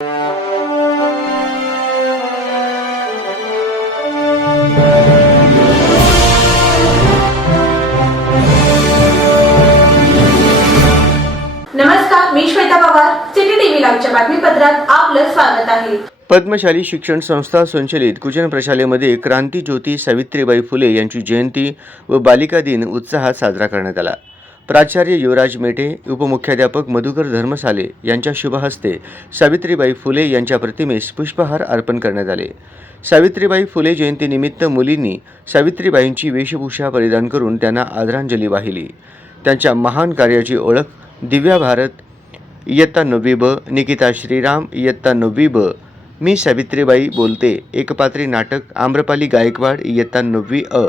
नमस्कार मी Shweta Pawar city TV लाईव्हच्या बातमीपत्रात आपलं स्वागत आहे. पद्मशाली शिक्षण संस्था संचलित कुचन प्रशालेमध्ये क्रांती ज्योती सावित्रीबाई फुले यांची जयंती व बालिका दिन उत्साहात साजरा करण्यात आला. प्राचार्य युवराज मेटे उपमुख्याध्यापक मधुकर धर्मसाले यांच्या शुभहस्ते सावित्रीबाई फुले यांच्या प्रतिमेस पुष्पहार अर्पण करण्यात आले. सावित्रीबाई फुले जयंतीनिमित्त मुलींनी सावित्रीबाईंची वेशभूषा परिधान करून त्यांना आदरांजली वाहिली. त्यांच्या महान कार्याची ओळख दिव्या भारत इयत्ता नववी ब निकिता श्रीराम इयत्ता नववी ब मी सावित्रीबाई बोलते एकपात्री नाटक आम्रपाली गायकवाड इयत्ता नववी अ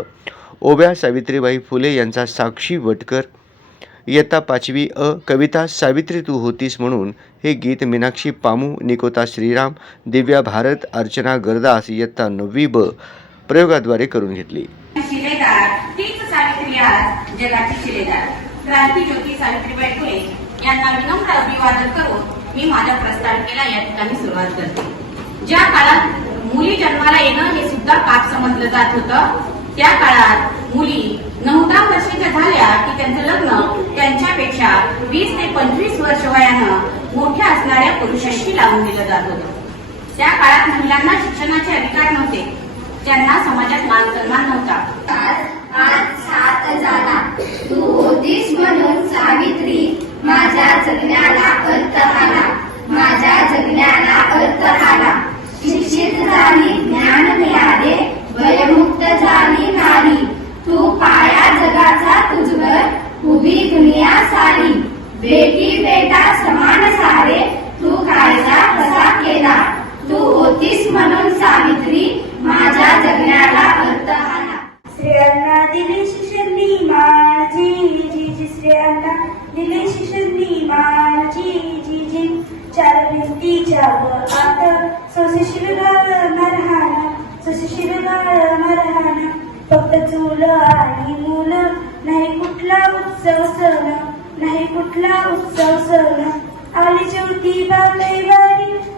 ओव्या सावित्रीबाई फुले यांचा साक्षी वटकर इयत्ता पाचवी अ कविता सावित्री तू होतीस म्हणून हे गीत मीनाक्षी पामू निकोता श्रीराम दिव्या भारत अर्चना गरदास इयत्ता नववी ब प्रयोगाद्वारे करून घेतली. ज्या काळात मुली जन्माला येणं हे सुद्धा पाप समजलं जात होतं त्या काळात मुली नऊ दहा वर्षाच्या झाल्या की त्यांचं लग्न त्यांच्यापेक्षा वीस ते पंचवीस वर्ष वयानं मोठ्या असणाऱ्या पुरुषांशी लावून दिलं जात होतं. त्या काळात महिलांना शिक्षणाचे अधिकार नव्हते. त्यांना समाजात मान सन्मान नव्हता. आज आज सात झाला तू होतीस म्हणून सावित्री माझ्या जगण्याला अर्थ आला माझ्या जगण्याला अर्थ आला शिक्षित झाली ज्ञान मिळाले मरहाना सोसेशील फक्त चूल आणि मुलं. नाही कुठला उत्सव सण नाही कुठला उत्सव सण. आली ज्योती बाई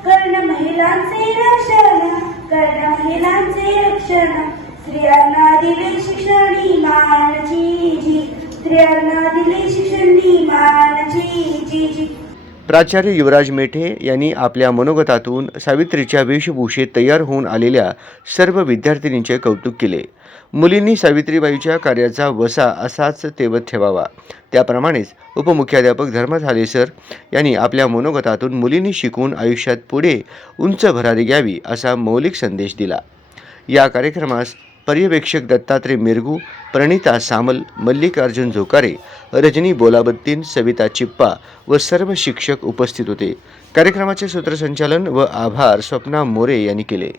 कर्ण महिलांचे रक्षण कर्ण महिलांचे रक्षण. स्त्रियांना दिले शिक्षण मान जी. जी स्त्रियांना दिले शिक्षण मान जी जी जी. प्राचार्य युवराज मेठे यांनी आपल्या मनोगतातून सावित्रीच्या वेशभूषेत तयार होऊन आलेल्या सर्व विद्यार्थिनींचे कौतुक केले. मुलींनी सावित्रीबाईच्या कार्याचा वसा असाच तेवत ठेवावा. त्याप्रमाणेच उपमुख्याध्यापक धर्मधाले सर यांनी आपल्या मनोगतातून मुलींनी शिकून आयुष्यात पुढे उंच भरारी घ्यावी असा मौलिक संदेश दिला. या कार्यक्रमास पर्यवेक्षक दत्तात्रय मिरगू प्रणिता सामल मल्लिकार्जुन झोकारे रजनी बोलाबत्तीन सविता चिप्पा व सर्व शिक्षक उपस्थित होते. कार्यक्रमाचे सूत्रसंचालन व आभार स्वप्ना मोरे यांनी केले.